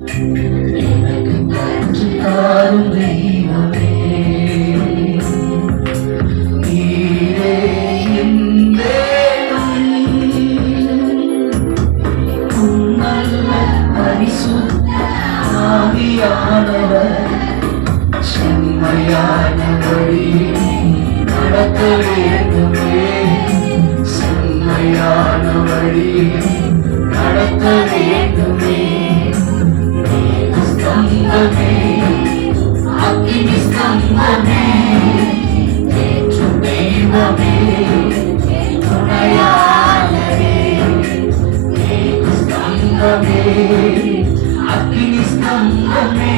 எனக்கு கற்றுத்தாரும் தெய்வமே, நீரே என் தேவன். உம் நல்ல பரிசுத்த ஆவியானவர் செம்மையான வழியில் நடத்த வேண்டுமே, செம்மையான வழியில் நடத்த வேண்டுமே. ஸ்தம்பமே, அக்கினி ஸ்தம்பமே, ஏற்றும் தெய்வமே, துணையாளரே. ஸ்தம்பமே, அக்கினி ஸ்தம்பமே,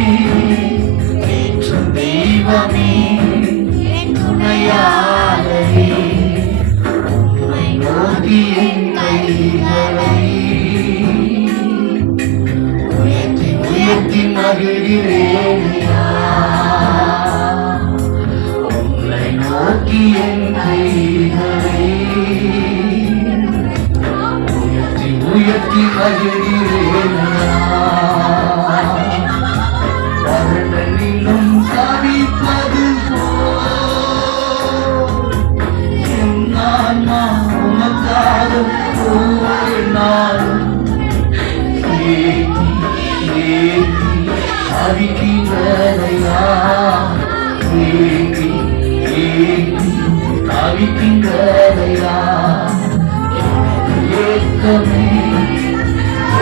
ஏற்றும் தெய்வமே, துணையாளரே. உம்மை நோக்கி என் கைகளை உயர்த்தி மகிழ்கிறேனையா. உம்மை நோக்கி என் கைகளை உயர்த்தி மகிழ்கிறேனையா. வறண்டனிலும் தவிப்பது போல் என் ஆன்மா உமக்காக ஒவ்வொரு நாளும் தவிக்கின்றதையா, தவிக்கின்றதையா. ஏக்கமே,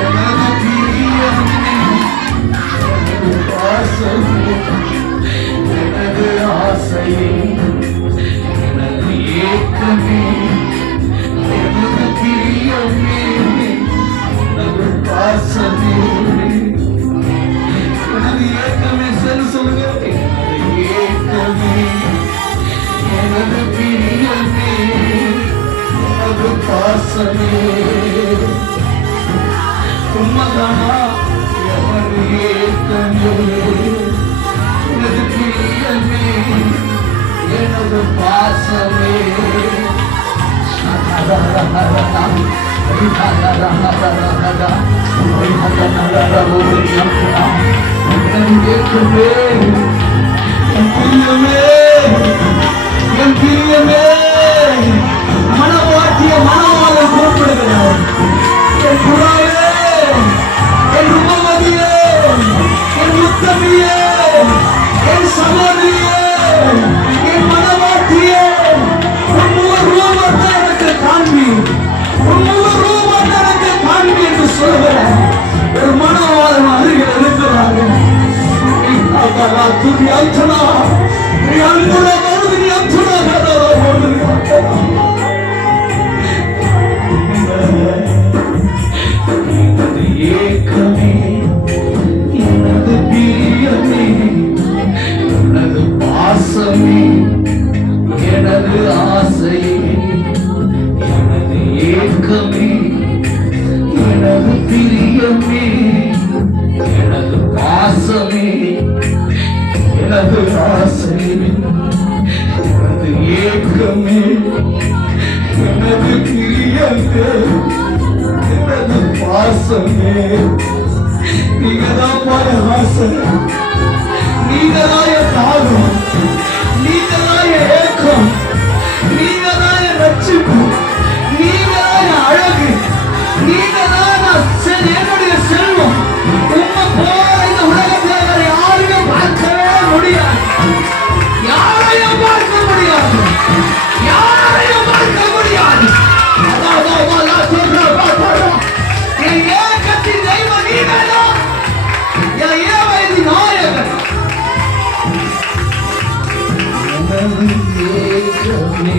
எனது பிரியமே, எனது பாசமே, எனது ஆசையே, எனது ஏக்கமே, எனது பிரியமே, எனது பாசமே, எனது ஏக்கமே. சரி சொல்லுங்க. எனது ஏக்கமே, எனது பிரியமே, எனது பாசமே. உண்மைதானா? எனது ஏக்கமே, எனது பிரியமே, எனது பாசமே. என் பிரியமே, மனவாட்டிய மனவாளம் கூப்பிடுகிறார். என் புறாவே, என் உபமதியே, என் உத்தமியே, என் சகோதரியே, என் மனவாட்டியே, உன் முக ரூபத்தை எனக்கு காண்பி, உன் முக ரூபத்தை எனக்கு காண்பி என்று சொல்கிற ஒரு மனவாளம் அருகில் இருக்கிறார்கள். துதி அர்ச்சனா, நீ அன்புள்ள மருதி அர்ச்சனா எனது ஏக்கமே, எனது பிரியமே, எனது பாசமே, எனது ஆசையே, எனது ஏக்கமே, எனது பிரியமே, எனது பாசமே, எனது ஆசையே, எனது ஏக்கமே, எனது பிரியமே, எனது பாசமே. நீங்கதான் பாரு ஆசை, நீங்கதான் என் தாகம், நீங்கதான் என் ஏக்கம், நீங்கதான் என் ரட்சிப்பு, நீங்கதான் என் அழகு, நீங்கதான் என்னுடைய செல்வம். உண்மை போல இந்த உலகத்தில் யாருமே பார்க்கவே முடியாது, யாரையும் பார்க்க முடியாது, யாரையும் பார்க்க முடியாது. என் ஏக்கத்தின் தெய்வம் நீங்கதான், என் ஏவதி நாயகன். ஏக்கமே.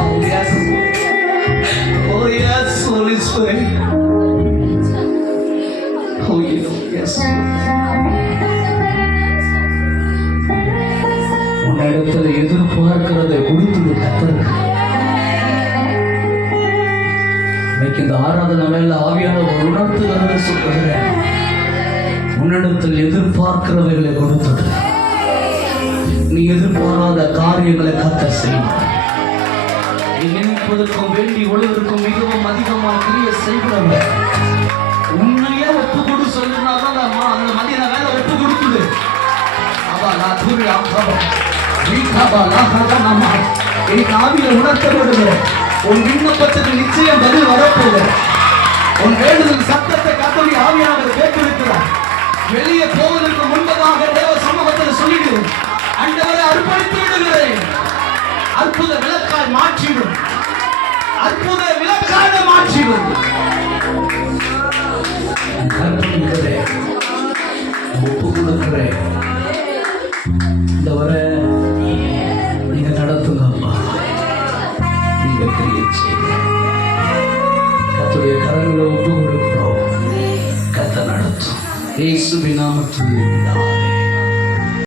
Oh yes, oh yes, Holy Spirit. Oh yes. உன்னிடத்தில் எதிர்பார்க்கிறதை கொடுத்தது கத்தர். இன்னைக்கு இந்த ஆராதனை மேல ஆவியானவர் உணர்த்துகிறத சொல்லுகிறேன். உன்னிடத்தில் எதிர்பார்க்கிறவைகளை கொடுத்தது. நீ எதிர்பாராத காரியங்களை கத்தர் செய்யும். நீ நினைப்பதற்கும் வேண்டி ஒழுவதற்கும் மிகவும் அதிகமாக கிரியை செய்கிறவர். இன்னைக்கு ஆவியில உணர்த்தப்படுகிற உன் விண்ணப்பத்துக்கு நிச்சயம் பதில் வரப்போகுது. உன் வேண்டுதல் சத்தத்தை கர்த்தருடைய ஆவியானவர் கேட்டிருக்கிறார். வெளியே போவதற்கு முன்பதாக தேவ சமூகத்தில் சொல்லிடு, ஆண்டவரை அர்ப்பணித்து விடுகிறேன். அற்புத விளக்காய் மாற்றிவிடும், அற்புத விளக்காக மாற்றிவிடும். கர்த்தரே ஒப்பு கொடுக்கிறேன். இந்த வர நீங்க நடத்துங்க அப்பா, நீங்க கிரியை செய்யுங்க. கர்த்தருடைய கரங்களை ஒப்பு கொடுக்கிறோம். கர்த்தர் நடத்தும். இயேசுவின் நாமத்தில்